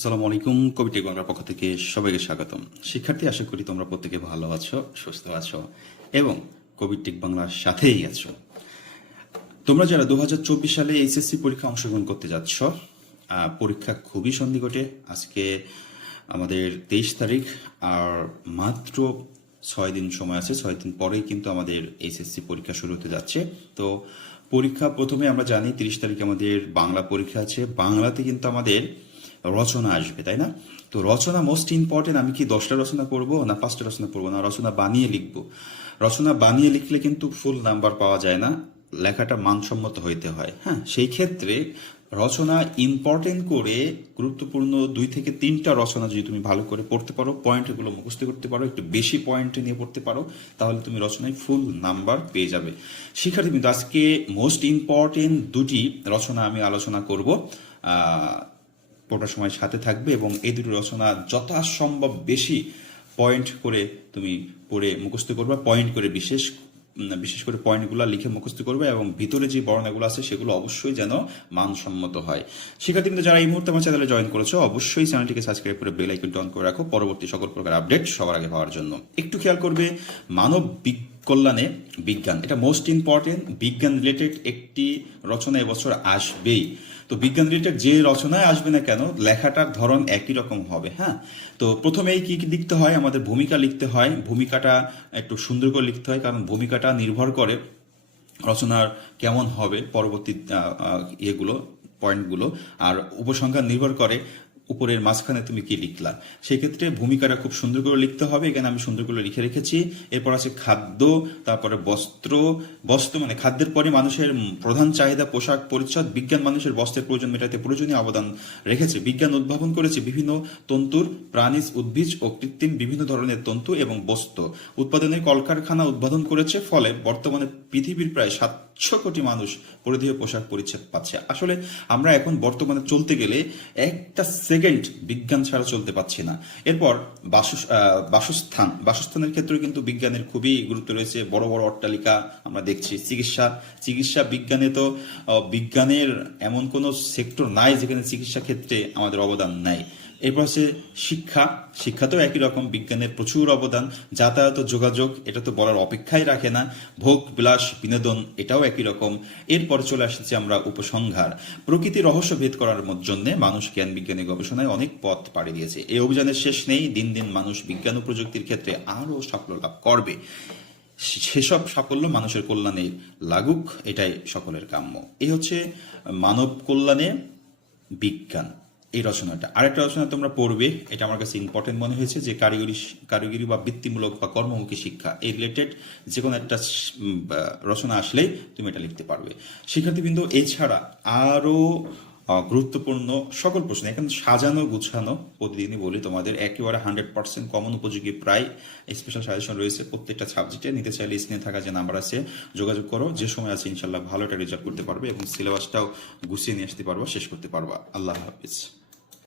আসসালামু আলাইকুম কবিটি বাংলার পক্ষ থেকে সবাইকে স্বাগতম। শিক্ষার্থী, আশা করি তোমরা প্রত্যেকে ভালো আছো, সুস্থ আছো এবং কবিটিক বাংলার সাথেই আছো। তোমরা যারা দু হাজার চব্বিশ সালে এইচএসসি পরীক্ষা অংশগ্রহণ করতে যাচ্ছ পরীক্ষা খুবই সন্নিকটে। আজকে আমাদের তেইশ তারিখ, আর মাত্র ছয় দিন সময় আছে, ছয় দিন পরেই কিন্তু আমাদের এইচএসসি পরীক্ষা শুরু হতে যাচ্ছে। তো পরীক্ষা প্রথমে আমরা জানি, তিরিশ তারিখে আমাদের বাংলা পরীক্ষা আছে। বাংলাতে কিন্তু আমাদের রচনা আসবে, তাই না? তো রচনা মোস্ট ইম্পর্টেন্ট আমি কি দশটা রচনা করব না পাঁচটা রচনা করব না, রচনা বানিয়ে লিখব। রচনা বানিয়ে লিখলে কিন্তু ফুল নাম্বার পাওয়া যায় না, লেখাটা মানসম্মত হইতে হয়। হ্যাঁ সেই ক্ষেত্রে রচনা ইম্পর্টেন্ট করে গুরুত্বপূর্ণ দুই থেকে তিনটা রচনা যদি তুমি ভালো করে পড়তে পারো পয়েন্টগুলো মুখস্থ করতে পারো, একটু বেশি পয়েন্ট নিয়ে পড়তে পারো, তাহলে তুমি রচনায় ফুল নাম্বার পেয়ে যাবে। শিক্ষার্থী কিন্তু আজকে মোস্ট ইম্পর্টেন্ট দুটি রচনা আমি আলোচনা করব। পড়ার সময় সাথে থাকবে এবং এই দুটো রচনা যথাসম্ভব বেশি পয়েন্ট করে তুমি পড়ে মুখস্থ করবে পয়েন্ট করে বিশেষ বিশেষ করে পয়েন্টগুলো লিখে মুখস্থ করবে এবং ভিতরে যে বর্ণাগুলো আছে সেগুলো অবশ্যই যেন মানসম্মত হয়। শিক্ষার্থী কিন্তু যারা এই মুহূর্তে আমার চ্যানেলে জয়েন করেছ, অবশ্যই চ্যানেলটিকে সাবস্ক্রাইব করে বেল আইকনটি অন করে রাখো। পরবর্তী সকল প্রকার আপডেট সবার আগে পাওয়ার জন্য। একটু খেয়াল করবে, মানব বিগ- কল্যাণে বিজ্ঞান। এটা মোস্ট ইম্পর্টেন্ট বিজ্ঞান রিলেটেড একটি রচনা এবছর আসবেই। তো বিজ্ঞান রিলেটেড যে রচনায় আসবে না কেন, লেখাটার ধরন একই রকম হবে হ্যাঁ? তো প্রথমেই কি লিখতে হয়? আমাদের ভূমিকা লিখতে হয়। ভূমিকাটা একটু সুন্দর করে লিখতে হয়, কারণ ভূমিকাটা নির্ভর করে রচনার কেমন হবে, পরবর্তী ইয়েগুলো পয়েন্টগুলো আর উপসংখ্যা নির্ভর করে উপরের মাঝখানে তুমি কি লিখলা? সেক্ষেত্রে ভূমিকাটা খুব সুন্দর করে লিখতে হবে। এখানে আমি সুন্দর করে লিখে রেখেছি। এরপর আছে খাদ্য, তারপরে বস্ত্র। বস্ত্র মানে খাদ্যের পরে মানুষের প্রধান চাহিদা, পোশাক পরিচ্ছদ, বিজ্ঞান মানুষের বস্ত্রের প্রয়োজন মেটাতে প্রয়োজনীয় অবদান রেখেছে। বিজ্ঞান উদ্ভাবন করেছে বিভিন্ন তন্তুর, প্রাণীজ, উদ্ভিজ ও কৃত্রিম বিভিন্ন ধরনের তন্তু এবং বস্তু উৎপাদনের কলকারখানা উদ্বোধন করেছে, ফলে বর্তমানে পৃথিবীর প্রায় সাতশো কোটি মানুষ পরিধেয় পোশাক পরিচ্ছদ পাচ্ছে। আসলে আমরা এখন বর্তমানে চলতে গেলে একটা সেকেন্ড বিজ্ঞান ছাড়া চলতে পারছি না। এরপর বাসস- বাসস্থান। বাসস্থানের ক্ষেত্রে কিন্তু বিজ্ঞানের খুবই গুরুত্ব রয়েছে। বড় বড় অট্টালিকা আমরা দেখছি। চিকিৎসা চিকিৎসা বিজ্ঞানে তো বিজ্ঞানের এমন কোনো সেক্টর নাই যেখানে চিকিৎসা ক্ষেত্রে আমাদের অবদান নাই। এরপর হচ্ছে শিক্ষা, শিক্ষাতেও একই রকম, বিজ্ঞানের প্রচুর অবদান, যাতায়াত যোগাযোগ, এটা তো বলার অপেক্ষাই রাখে না, ভোগ, বিলাস, বিনোদন, এটাও একই রকম। এরপর চলে আসছে আমরা উপসংহার। প্রকৃতি রহস্য ভেদ করার জন্য মানুষ জ্ঞান বিজ্ঞানী গবেষণায় অনেক পথ পাড়ি দিয়েছে। এই অভিযানের শেষ নেই, দিন দিন মানুষ বিজ্ঞান ও প্রযুক্তির ক্ষেত্রে আরও সাফল্য লাভ করবে। সেসব সাফল্য মানুষের কল্যাণে লাগুক, এটাই সকলের কাম্য। এই হচ্ছে মানব কল্যাণে বিজ্ঞান। এই রচনাটা। আরেকটা রচনা তোমরা পড়বে, এটা আমার কাছে ইম্পর্টেন্ট মনে হয়েছে, যে কারিগরি কারিগরি বা বৃত্তিমূলক বা কর্মমুখী শিক্ষা এই রিলেটেড যে কোনো একটা রচনা আসলেই তুমি এটা লিখতে পারবে। শিক্ষার্থীবৃন্দ, এছাড়া আরও গুরুত্বপূর্ণ সকল প্রশ্ন, এখানে সাজানো গুছানো প্রতিদিনই বলি তোমাদের, একেবারে হান্ড্রেড পার্সেন্ট কমন উপযোগী প্রায় স্পেশাল সাজেশন রয়েছে প্রত্যেকটা সাবজেক্টে নিতে চাইলে স্ক্রিনে থাকা যে নাম্বার আছে, যোগাযোগ করো, যে সময় আছে ইনশাল্লাহ ভালো একটা রেজাল্ট করতে পারবে এবং সিলেবাসটাও গুছিয়ে নিয়ে আসতে পারবা, শেষ করতে পারবা। আল্লাহ হাফিজ।